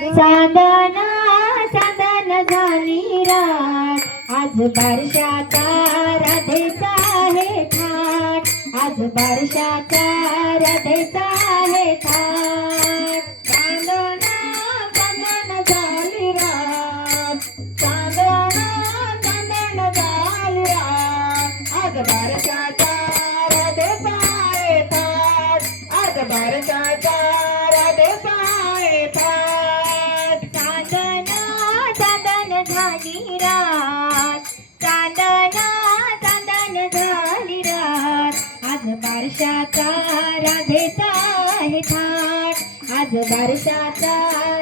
चांदणा चांदण झाली रात, आज बारशाचा राधेचा आहे थाट, आज बारशाचा राधेचा आहे थाट. चांदणा चांदण झाली रात, चांदणा चांदण झाली रात, आज बारशाचा राधेचा आहे थाट, आज बारशाचा राधेचा आहे थाट. चांदणा चांदण झाली रात, चांदणा चांदण झाली रात, आज बारशाचा राधेचा आहे थाट, आज बारशाचा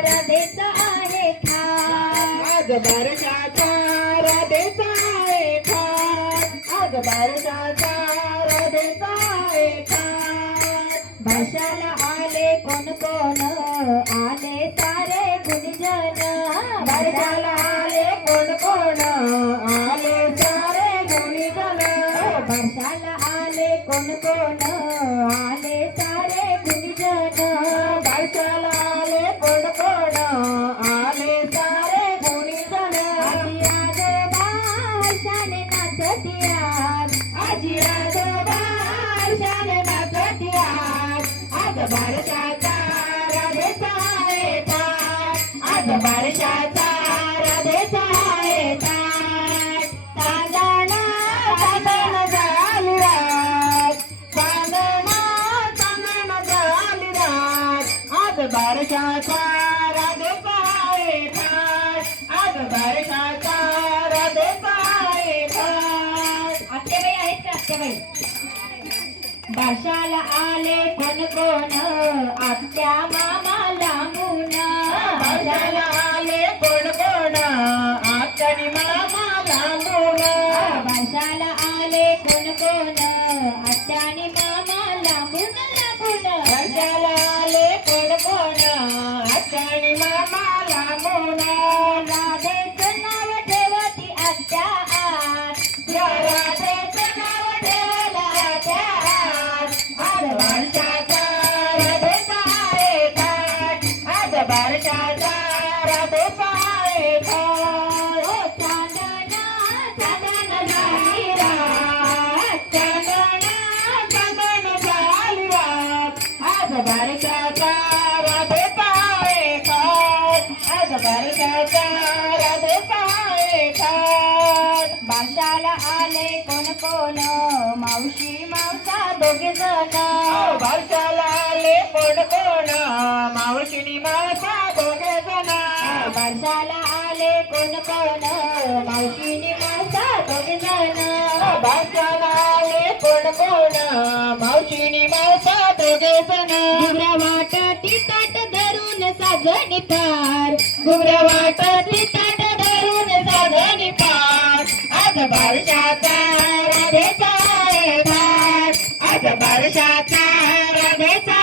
राधेचा आहे थाट, आज बारशाचा राधेचा आहे थाट, आज बारशाचा राधेचा आहे थाट. बारशाला आले कोण कोण, आले सारे गुणजन, बारशाला आले कोण कोण, आले सारे गुणजन, बारशाला आले कोण कोण, आले सारे गुणजन, बारशाला आले कोण कोण, आले सारे गुणजन. आजी आजोबा हर्षाने नाचत्यात, आजी आजोबा हर्षाने नाचत्यात, आज बारशाचा राधेचा आहे थाट, आज बारशाचा राधेचा आहे थाट. चांदणा चांदण झाली रात, चांदणा चांदण झाली रात, आज बारशाचा राधेचा आहे थाट, आज बारशाचा राधेचा आहे थाट. आत्याबाई आहेत का आत्याबाई? बारशाला आले कोण कोण, आत्या मामा लांबून, बारशाला आले कोण कोण, आत्या आणि मामा लांबून, बारशाला आले कोण कोण, आत्या आणि मामा लांबून लांबून, बारशाला आले कोण कोण, आत्या आणि मामा लांबून. राधेचं नाव ठेवती आत्या आत, राधेचं नाव ठेवलं आत्या आत, आज बारशाचा राधेचा आहे थाट, आज बारशाचा राधेचा आहे थाट. ओ चांदणा चांदण झाली रात, चांदणा चांदण झाली रात, आज बारशाचा राधेचा आहे थाट, आज बारशाचा राधेचा आहे थाट. बारशाला आले कोण कोण, मावशी मावसा दोघे जण, बारशाला आले कोण कोण, मावशीनी मावसा दोघे जण, बारशाला आले कोण कोण, मावशीनी मावसा दोघे जण, बारशाला आले कोण कोण, मावशीनी मावसा दोघे जण. घुगऱ्या वाटती ताट धरून साजणी पार, घुगऱ्या वाटती ताट धरून साजणी पार, आज बारशाचा राधेचा आहे थाट, आज बारशाचा राधेचा